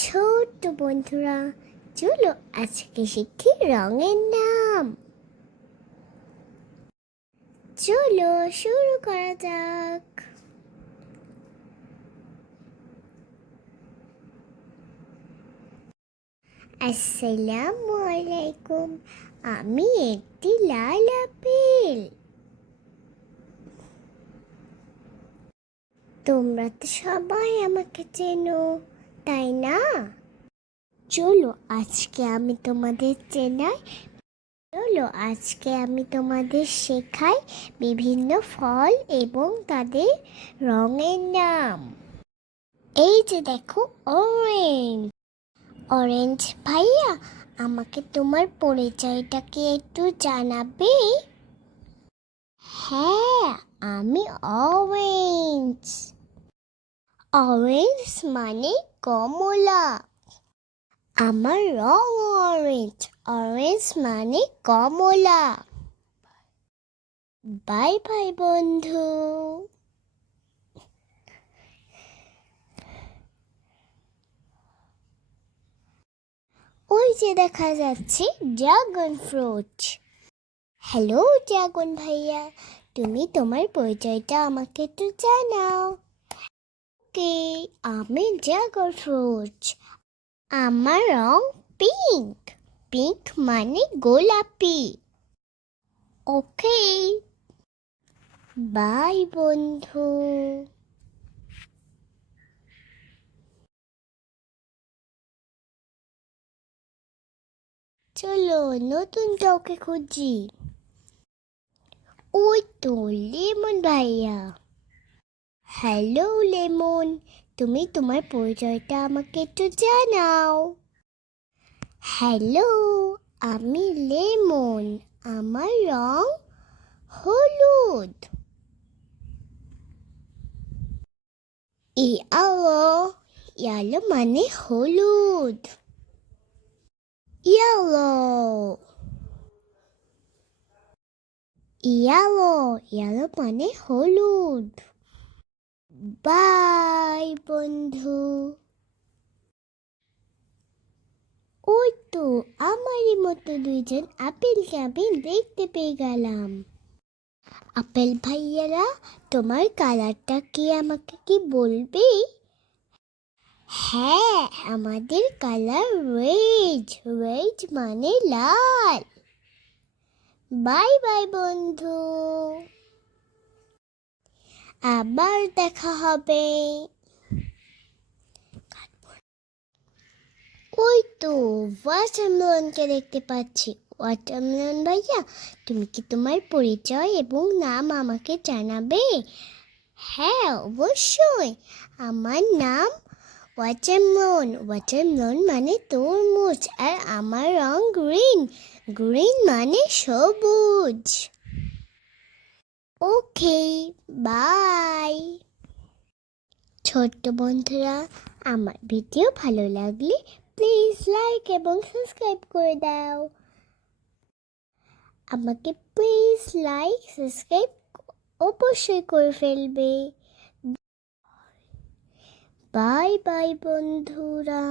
ছোট্ট বন্ধুরা, চলো আজকে শিখি রঙের নাম। চলো শুরু করা যাক। আসসালামু আলাইকুম। আমি একটি লাল আপেল। তোমরা তো সবাই আমাকে চেনো, তাই না? চলো আজকে আমি তোমাদের শেখাই বিভিন্ন ফল এবং তাদের রঙের নাম। এই যে দেখো, অরেঞ্জ। অরেঞ্জ ভাইয়া, আমাকে তোমার পরিচয়টাকে একটু জানাবে? হ্যাঁ, আমি অরেঞ্জ। অরেঞ্জ মানে কমলা। আমার রং অরেঞ্জ। অরেঞ্জ মানে কমলা। বাই বাই বন্ধু। ওই যে দেখা যাচ্ছে ড্রাগন ফ্রুট। হ্যালো ড্রাগন ভাইয়া, তুমি তোমার পরিচয়টা আমাকে একটু জানাও। ওকে, আমি ড্রাগন ফ্রুট। আমার রং পিঙ্ক। পিঙ্ক মানে গোলাপি। ওকে, বাই বন্ধু। চলো নতুন কাউকে খুঁজি। ওই তো লেমন ভাইয়া। হ্যালো লেমন, তুমি তোমার পরিচয়টা আমাকে একটু জানাও। হ্যালো, আমি লেমন। আমার রং হলুদ। ইয়ালো। ইয়ালো মানে হলুদ। ইয়ালো। ইয়ালো। ইয়ালো মানে হলুদ। বাই বন্ধু। ওই তো আমারই মতো দুইজন আপেলকে আমি দেখতে পেয়ে গেলাম। আপেল ভাইয়ারা, তোমার কালারটা কি আমাকে কি বলবে? হ্যাঁ, আমাদের কালার রেড। রেড মানে লাল। বাই বাই বন্ধু, আবার দেখা হবে। ওই তো ওয়াটারমেলনকে দেখতে পাচ্ছি। ওয়াটারমেলন ভাইয়া, তুমি কি তোমার পরিচয় এবং নাম আমাকে জানাবে? হ্যাঁ অবশ্যই, আমার নাম ওয়াটারমেলন। ওয়াটারমেলন মানে তরমুজ, আর আমার রং গ্রিন। গ্রিন মানে সবুজ। ওকে, বাই। ছোট্ট বন্ধুরা, আমার ভিডিও ভালো লাগলে প্লিজ লাইক এবং সাবস্ক্রাইব করে দাও। আমাকে প্লিজ লাইক সাবস্ক্রাইব অবশ্যই করে ফেলবে। বাই বাই বন্ধুরা।